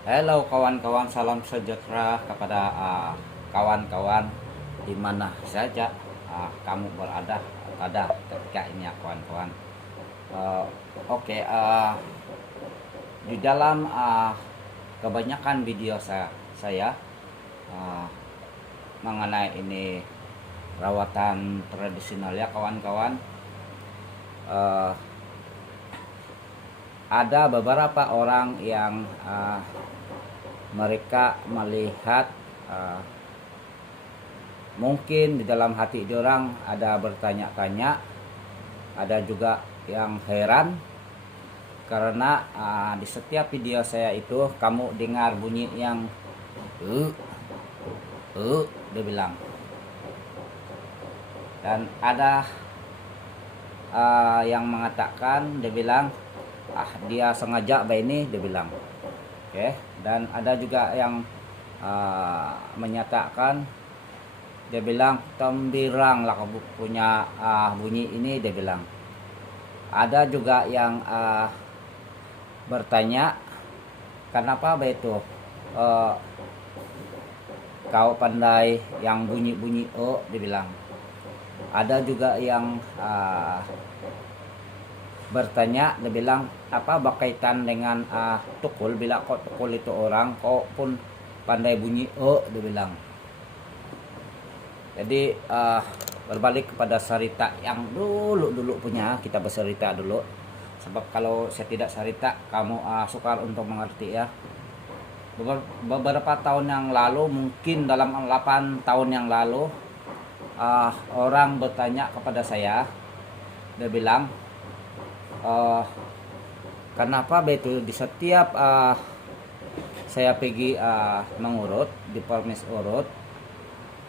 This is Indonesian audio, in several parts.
Halo kawan-kawan, salam sejahtera kepada kawan-kawan di mana saja kamu berada pada ketika ini ya kawan-kawan. Uh, Oke, di dalam kebanyakan video saya uh, mengenai ini rawatan tradisional ya kawan-kawan. Uh, ada beberapa orang yang mereka melihat mungkin di dalam hati diorang ada bertanya-tanya, ada juga yang heran karena di setiap video saya itu kamu dengar bunyi yang dia bilang, dan ada yang mengatakan dia bilang dia sengaja ini dia bilang. Oke, dan ada juga yang menyatakan dia bilang tembirang lah kamu punya bunyi ini dia bilang. Ada juga yang bertanya kenapa begitu kau pandai yang bunyi-bunyi dia bilang. Ada juga yang bertanya dia bilang apa berkaitan dengan tukul, bila kau tukul itu orang kau pun pandai bunyi dia bilang. Jadi berbalik kepada cerita yang dulu punya, kita bercerita dulu sebab kalau saya tidak cerita kamu sukar untuk mengerti ya. Beberapa tahun yang lalu, mungkin dalam 8 tahun yang lalu, orang bertanya kepada saya, dia bilang kenapa betul di setiap saya pergi mengurut di permis urut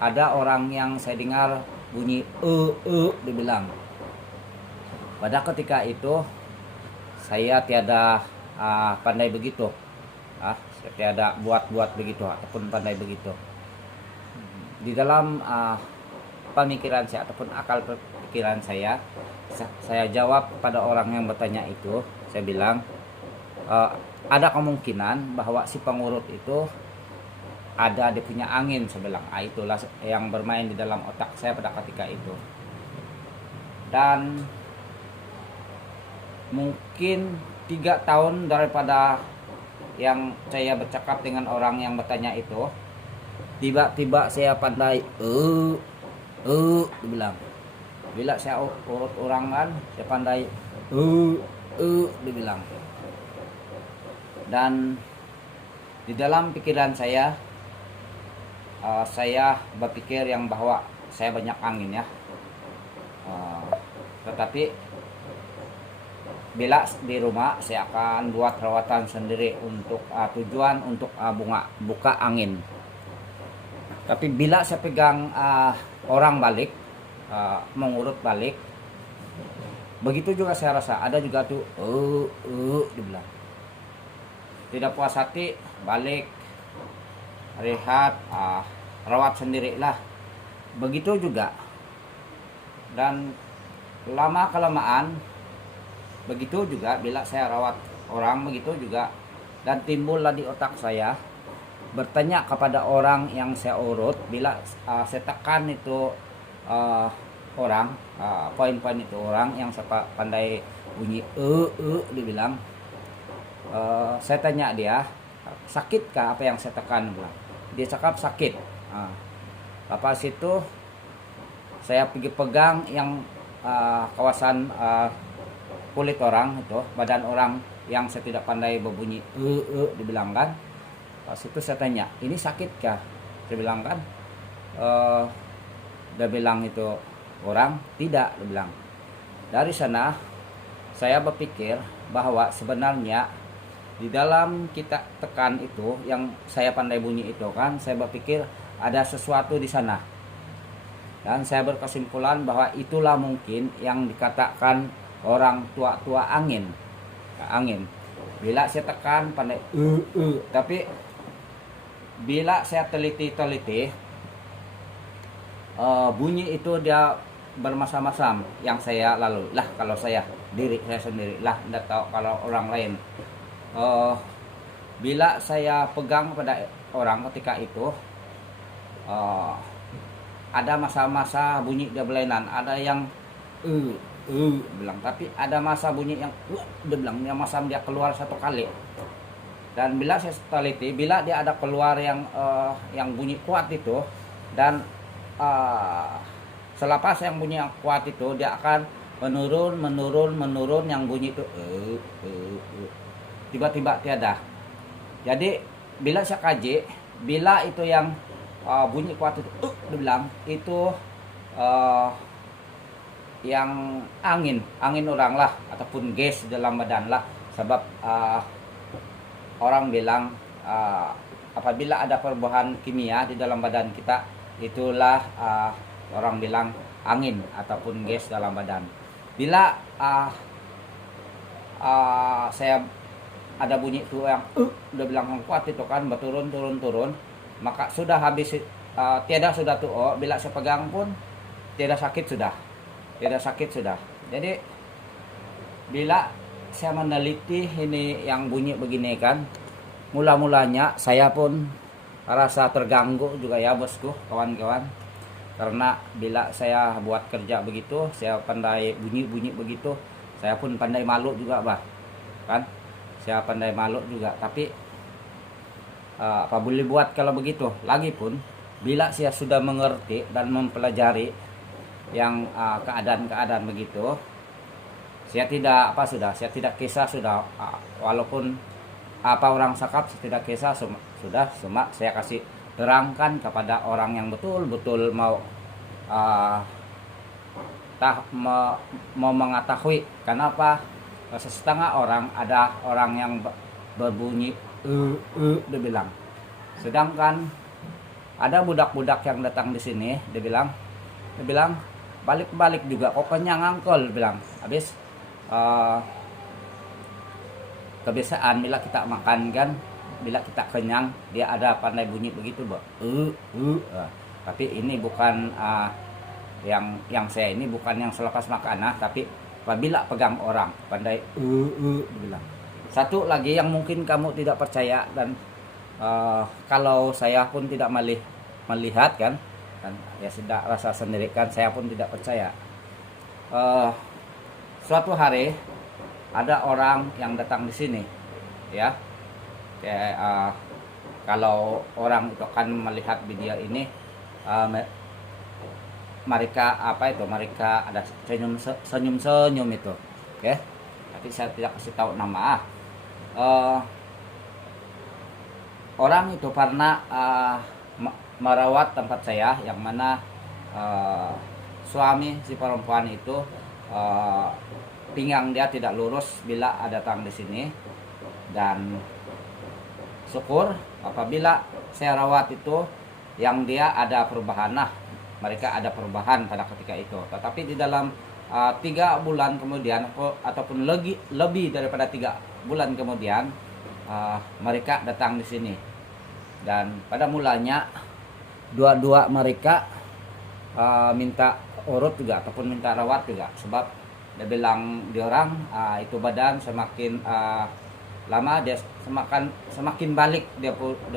ada orang yang saya dengar bunyi dibilang. Pada ketika itu saya tiada pandai begitu, saya tiada buat begitu ataupun pandai begitu. Di dalam pemikiran saya ataupun akal pikiran saya jawab pada orang yang bertanya itu, saya bilang ada kemungkinan bahwa si pengurut itu ada dia punya angin, saya bilang. Itulah yang bermain di dalam otak saya pada ketika itu. Dan mungkin 3 tahun daripada yang saya bercakap dengan orang yang bertanya itu, tiba-tiba saya pandai dibilang. Bila saya urut orang kan, saya pandai dibilang. Dan di dalam pikiran saya berpikir yang bahwa saya banyak angin ya. Tetapi bila di rumah saya akan buat rawatan sendiri untuk tujuan untuk buka angin. Tapi bila saya pegang orang balik, mengurut balik, begitu juga saya rasa ada juga tuh dibilang. Tidak puas hati, balik, rehat, rawat sendirilah. Begitu juga. Dan lama kelamaan begitu juga bila saya rawat orang, begitu juga. Dan timbullah di otak saya bertanya kepada orang yang saya urut, bila saya tekan itu orang, poin-poin itu orang yang saya pandai bunyi dibilang, saya tanya dia, sakitkah apa yang saya tekan? Dia cakap sakit. Lepas itu saya pergi pegang yang kawasan kulit orang itu, badan orang yang saya tidak pandai berbunyi dibilang kan. Pas itu saya tanya, ini sakitkah? Saya bilang kan. Dia bilang itu orang tidak, dia bilang. Dari sana saya berpikir bahwa sebenarnya di dalam kita tekan itu yang saya pandai bunyi itu kan, saya berpikir ada sesuatu di sana. Dan saya berkesimpulan bahwa itulah mungkin yang dikatakan orang tua-tua angin. Angin. Bila saya tekan pandai tapi bila saya teliti bunyi itu dia bermacam-macam yang saya lalui lah. Kalau saya diri saya sendiri lah, tidak tahu kalau orang lain. bila saya pegang pada orang ketika itu, uh, ada masa-masa bunyi dia berlainan, ada yang bilang, tapi ada masa bunyi yang dia bilang, yang masa dia keluar satu kali. Dan bila saya teliti, bila dia ada keluar yang bunyi kuat itu, dan selepas yang bunyi yang kuat itu, dia akan menurun yang bunyi itu tiba-tiba tiada. Jadi bila saya kaji, bila itu yang bunyi kuat itu dia bilang itu yang angin orang lah, ataupun gas dalam badan lah. Sebab orang bilang apabila ada perubahan kimia di dalam badan kita, itulah orang bilang angin ataupun gas dalam badan. Bila saya ada bunyi itu yang udah bilang kuat itu kan, berturun, maka sudah habis, tiada sudah tuh. Bila saya pegang pun tiada sakit sudah. Jadi bila saya meneliti ini yang bunyi begini kan, mula-mulanya saya pun rasa terganggu juga ya bosku, kawan-kawan. Karena bila saya buat kerja begitu, saya pandai bunyi begitu, saya pun pandai malu juga kan, saya pandai malu juga. Tapi apa boleh buat kalau begitu. Lagi pun bila saya sudah mengerti dan mempelajari yang keadaan begitu, saya tidak saya tidak kisah sudah, walaupun apa orang cakap, saya tidak kisah sudah, cuma saya kasih terangkan kepada orang yang betul-betul mau mengetahui. Kenapa setengah orang, ada orang yang berbunyi dia bilang, sedangkan ada budak-budak yang datang di sini, dia bilang balik juga, kok kenyang angkol, bilang. Habis kebiasaan bila kita makan kan, bila kita kenyang dia ada pandai bunyi begitu, tapi ini bukan yang saya ini bukan yang selepas makan, tapi apabila pegang orang pandai dibilang. Satu lagi yang mungkin kamu tidak percaya, dan kalau saya pun tidak melihat kan ya sudah rasa sendiri kan, saya pun tidak percaya. Suatu hari ada orang yang datang di sini ya, kalau orang itu kan melihat video ini, mereka mereka ada senyum itu, oke. Tapi saya tidak kasih tahu nama. Orang itu pernah merawat tempat saya, yang mana suami si perempuan itu pinggang dia tidak lurus bila datang di sini. Dan syukur apabila saya rawat itu, yang dia ada perubahan, mereka ada perubahan pada ketika itu. Tetapi di dalam 3 bulan kemudian, ataupun lebih daripada 3 bulan kemudian, mereka datang di sini. Dan pada mulanya dua mereka minta urut juga, ataupun minta rawat juga. Sebab dia bilang di orang itu badan semakin lama dia semakin balik dia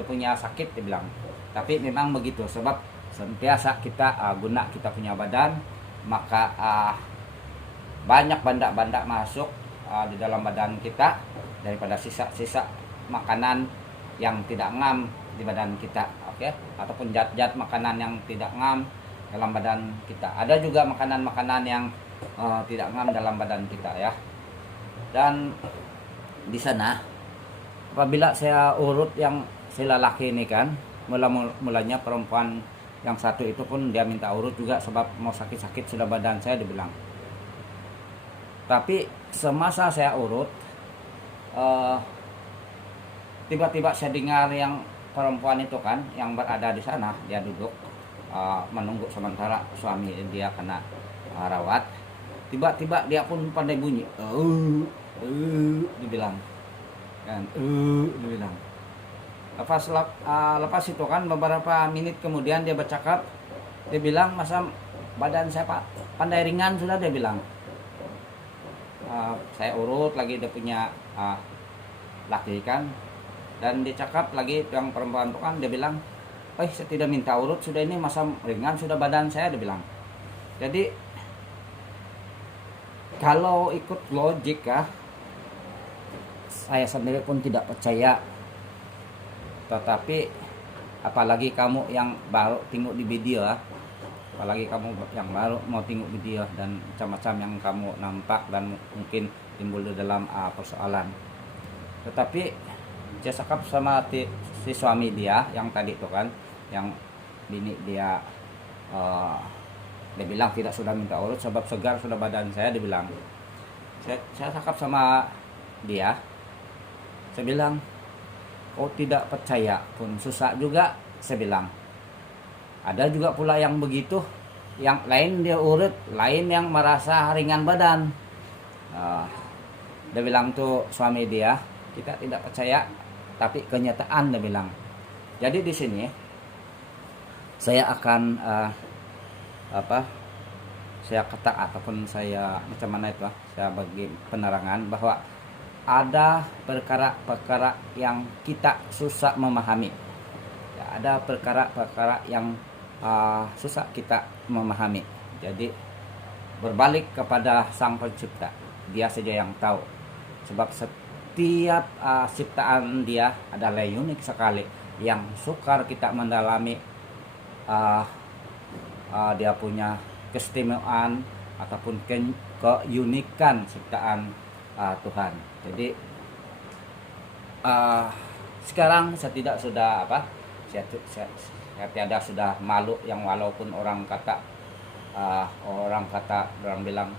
punya sakit, dia bilang. Tapi memang begitu, sebab sentiasa kita guna kita punya badan, maka banyak benda-benda masuk di dalam badan kita daripada sisa-sisa makanan yang tidak ngam di badan kita, oke? Ataupun zat-zat makanan yang tidak ngam dalam badan kita. Ada juga makanan-makanan yang tidak ngam dalam badan kita ya. Dan di sana apabila saya urut yang si lelaki ini kan, mulanya perempuan yang satu itu pun dia minta urut juga, sebab mau sakit-sakit sudah badan saya, dibilang. Tapi semasa saya urut, tiba-tiba saya dengar yang perempuan itu kan, yang berada di sana, dia duduk menunggu sementara suami dia kena rawat. Tiba-tiba dia pun pandai bunyi, dibilang kan, dibilang. Lepas itu kan beberapa menit kemudian dia bercakap, dia bilang, masa badan saya pandai ringan sudah, dia bilang. Saya urut lagi dia punya laki kan, Dan dia cakap lagi yang perempuan itu kan, dia bilang, saya tidak minta urut, sudah ini masa ringan sudah badan saya, dia bilang. Jadi kalau ikut logik ya, saya sendiri pun tidak percaya. Tetapi apalagi kamu yang baru tengok di video ya, apalagi kamu yang baru mau tengok video dan macam-macam yang kamu nampak dan mungkin timbul di dalam persoalan. Tetapi saya cakap sama si suami dia yang tadi itu kan, yang bini dia dia bilang tidak sudah minta urut sebab segar sudah badan saya, dia bilang. Saya cakap sama dia, saya bilang, kau tidak percaya pun susah juga, saya bilang. Ada juga pula yang begitu, yang lain dia urut, lain yang merasa ringan badan. Dia bilang tuh suami dia, kita tidak percaya, tapi kenyataan, dia bilang. Jadi di sini saya akan saya kata ataupun saya macam mana itu, saya bagi penerangan bahwa ada perkara-perkara yang kita susah memahami. Ya, ada perkara-perkara yang susah kita memahami. Jadi berbalik kepada Sang Pencipta, dia saja yang tahu. Sebab setiap ciptaan dia adalah unik sekali, yang sukar kita mendalami dia punya keistimewaan ataupun keunikan ciptaan Tuhan. Jadi sekarang saya tidak sudah saya tiada sudah malu yang walaupun orang bilang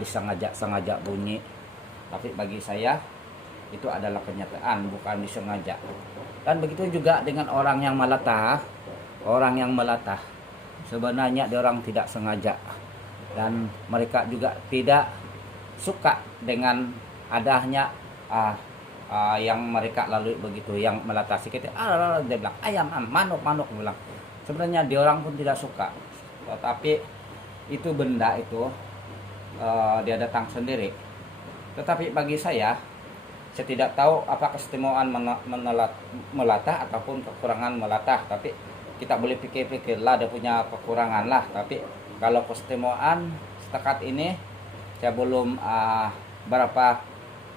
disengaja bunyi, tapi bagi saya itu adalah kenyataan, bukan disengaja. Dan begitu juga dengan orang yang melatah sebenarnya dia orang tidak sengaja, dan mereka juga tidak suka dengan adanya yang mereka lalui begitu, yang melatasi kita. Dia bilang ayam, manuk bilang. Sebenarnya dia orang pun tidak suka, tetapi itu benda itu dia datang sendiri. Tetapi bagi saya tidak tahu apa keistimewaan melatah ataupun kekurangan melatah, tapi kita boleh pikir-pikirlah dia punya kekurangan lah. Tapi kalau keistimewaan setakat ini saya belum berapa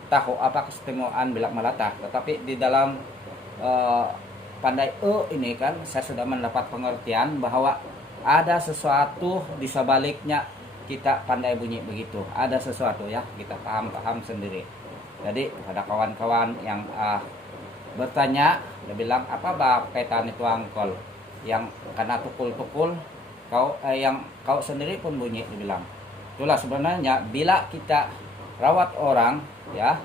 tahu apa keistimewaan bila melatah. Tetapi di dalam pandai ini kan saya sudah mendapat pengertian bahwa ada sesuatu di sebaliknya kita pandai bunyi begitu. Ada sesuatu ya, kita paham sendiri. Jadi pada kawan-kawan yang bertanya, dia bilang apa kaitan itu angkol yang karena tukul yang kau sendiri pun bunyi, dia bilang. Itulah sebenarnya bila kita rawat orang ya,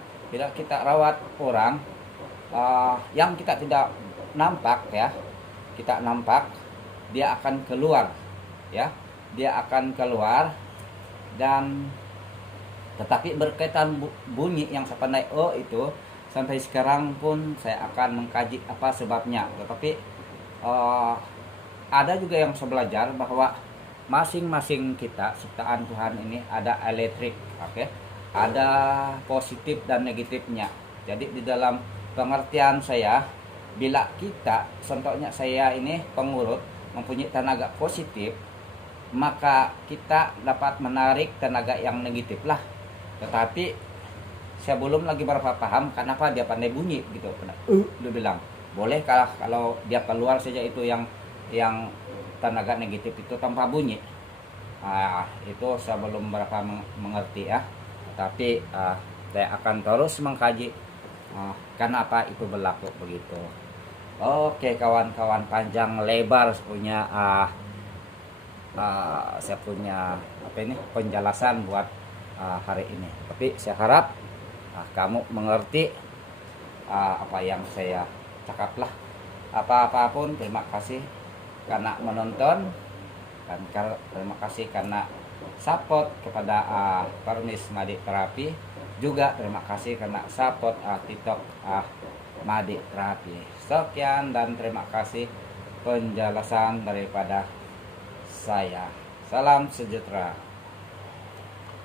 yang kita tidak nampak ya, kita nampak dia akan keluar ya, dan tetapi berkaitan bunyi yang sepandai itu sampai sekarang pun saya akan mengkaji apa sebabnya. Tetapi ada juga yang saya belajar bahwa masing-masing kita ciptaan Tuhan ini ada elektrik, ada positif dan negatifnya. Jadi di dalam pengertian saya, bila kita, contohnya saya ini pengurut, mempunyai tenaga positif, maka kita dapat menarik tenaga yang negatif lah. Tetapi saya belum lagi berapa paham kenapa dia pandai bunyi gitu. Dia bilang bolehkah kalau dia keluar saja itu yang tenaga negatif itu tanpa bunyi. Itu saya belum berapa mengerti ya. Tapi saya akan terus mengkaji kenapa itu berlaku begitu. Oke kawan-kawan, panjang lebar punya saya punya penjelasan buat hari ini. Tapi saya harap kamu mengerti apa yang saya cakap lah. Apapun terima kasih karena menonton, dan terima kasih karena support kepada Permis Madi Terapi. Juga terima kasih karena support TikTok Madi Terapi. Sekian dan terima kasih penjelasan daripada saya. Salam sejahtera.